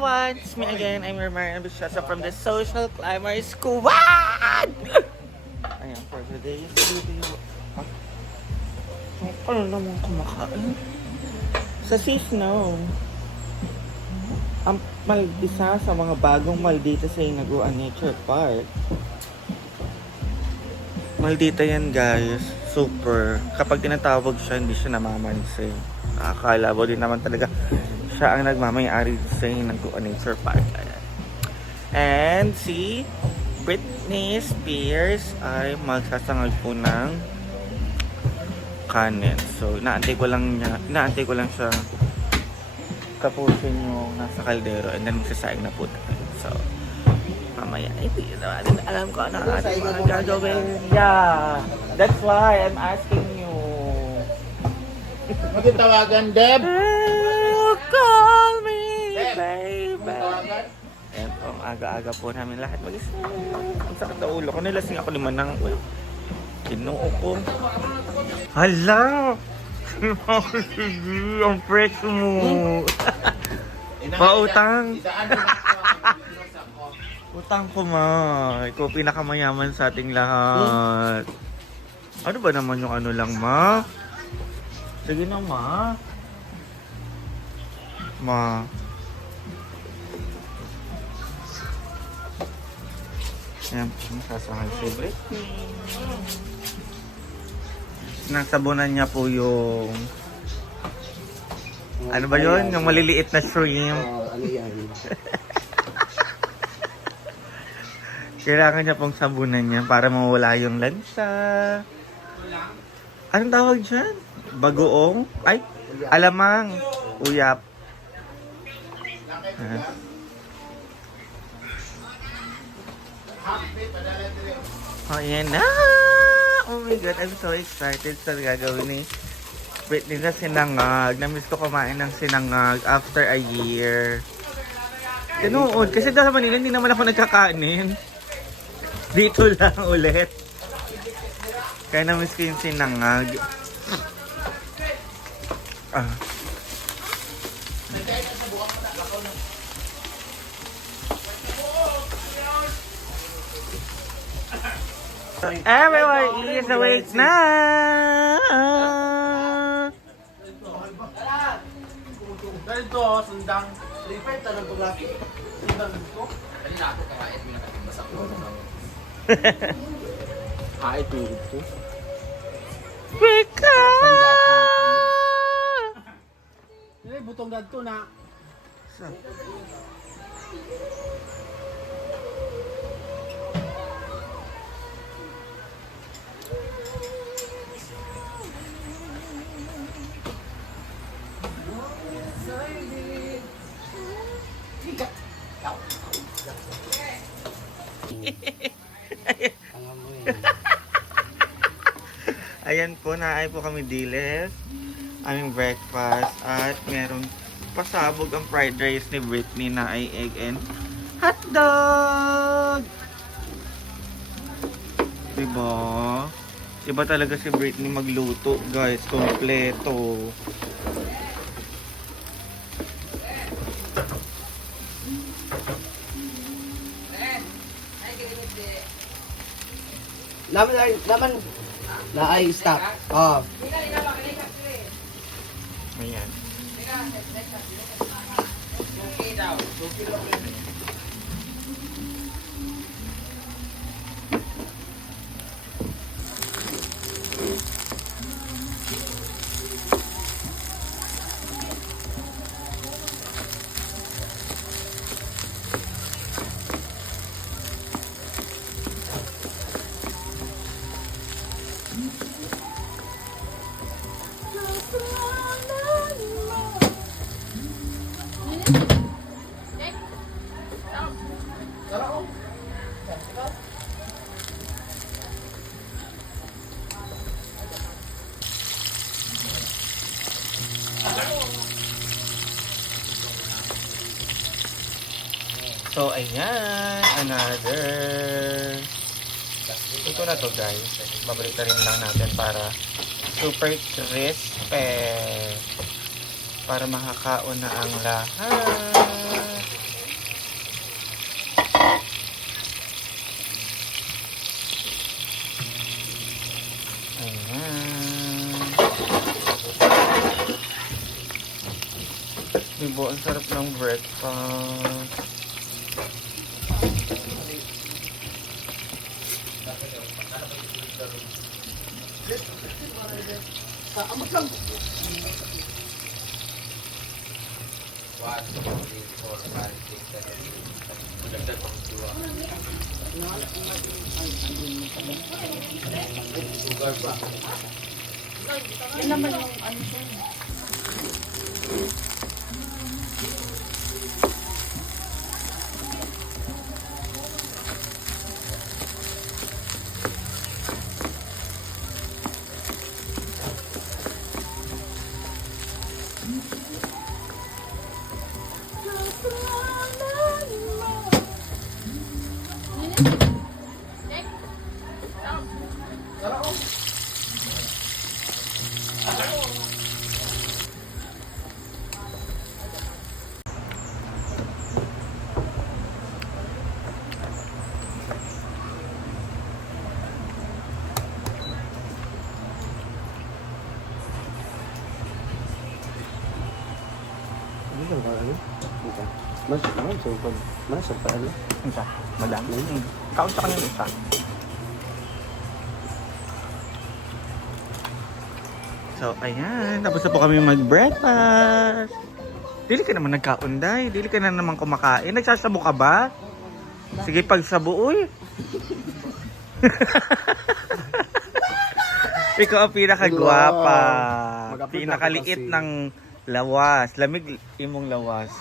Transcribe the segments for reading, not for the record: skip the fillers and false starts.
everyone! It's me again. I'm your Marian Ambiciosa from the Social Climber Squad! Ayan, for today's video. Ano naman kumakain? Sa Snow. Ang isa sa mga bagong Maldita sa Hinaguan Nature Park. Maldita yan guys. Super. Kapag tinatawag siya, hindi siya namamansin. Akala mo din naman talaga siya ang nagmamayari sa Hinaguan Nature Park. Ayan. And si Britney Spears ay magsasangag po ng kanin. So, inaantay ko lang siya tapusin yung nasa kaldero and then magsasaing na po tayo. So, mamaya, hindi natin alam ko ano ang ating mga gagawin. Yeah, that's why I'm asking you. Magtawagan, Deb. Call me, Deb. baby. And ang aga-aga po namin lahat mag-isip. Ang sakit na ulo ko. Nilasing ako naman ng Ginoo ko. Hala! Ang fresh mo. Pautang. Utang ko ma. Ikaw pinakamayaman sa ating lahat. Ano ba naman yung ano lang ma? Sige na ma. Ma. Ayan, masasangay si Britney. Nasabunan niya po yung ano ba yun? Yung maliliit na shrimp. Ano yan? Kailangan niya pong sabunan niya para mawala yung lansa. Anong tawag dyan? Bagoong? Ay, alamang. Uyap. Oh, yan na! Oh my God, I'm so excited sa gagawin ni Britney na sinangag. Namiss ko kumain ng sinangag after a year. Tinood, kasi sa Manila hindi naman ako nagkakanin. Dito lang ulit. Kaya namiss ko yung sinangag. Everyone is awake na! Ganito, sundang. 3-5, tanong ko laki. Sundang ko. Kanina ako kakain, may nakatimbasa ko. Kahit tulog ko. Pika! Hindi, butong dadto na. Ayan po, naay po kami diles. Aming breakfast. At meron pasabog ang fried rice ni Britney na ay egg and hotdog! Diba? Iba talaga si Britney magluto, guys. Kompleto. Naman na ay stop. Oh. Ayan. So, ayan. Another. Ito na to guys. Babalik rin lang natin para super crispy. Para makakaon na ang lahat. Diba, ang sarap ng breakfast. Amot lang. Sugar ba? Yan naman yung ano siya. Isa. Madami. Kaunta ka ng isa. So, ayan. Tapos na po kami mag-breakfast. Dili ka naman nagkaunday. Dili ka na naman kumakain. Nagsasabo ka ba? Sige, pagsabu, uy. Ikaw ang pinakagwapa. Pinakaliit ng lawas. Lamig imong lawas.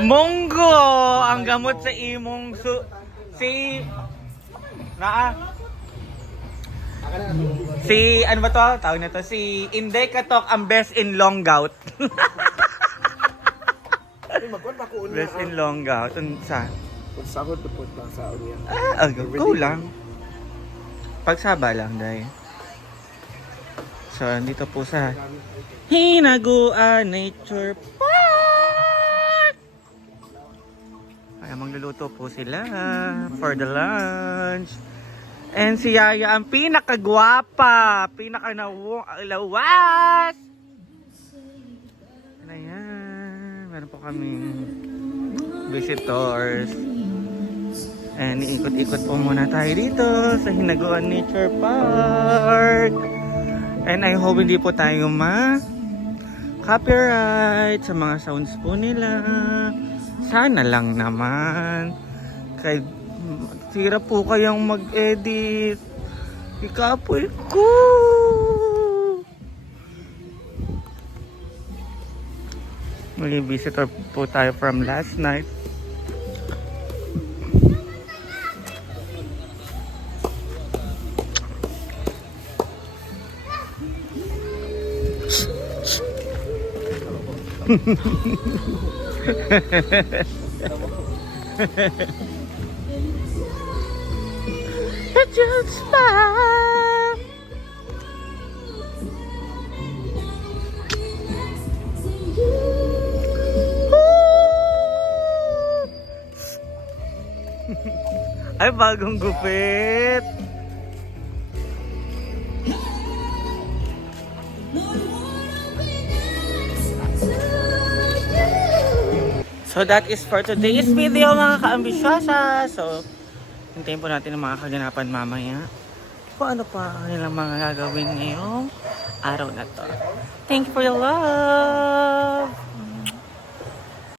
Monggo! Ang gamot sa imong si ano ba to? Tawag na to si Inday Katok ang best in long gout. Best in long gout. Unsa? Pagsahod na po sa unya. Go lang. Pagsaba lang, day. So, dito po sa Hinaguan Nature Park. Kaya magluluto po sila for the lunch. And si Yaya ang pinakagwapa, pinakanalawas. Ayan, meron po kaming visitors. And iikot-ikot po muna tayo dito sa Hinaguan Nature Park. And I hope hindi po tayo copyright sa mga sounds po nila. Sana lang naman. Kaya sira po kayang mag-edit. Ikapoy ko. May visitor po tayo from last night. It's just fine. Ay, bagong gupit. So that is for today's video mga kaambisyosa. So, hintayin po natin ang mga kaganapan mamaya. Kung ano pa ang nilang mga gagawin ngayong araw na to. Thank you for your love!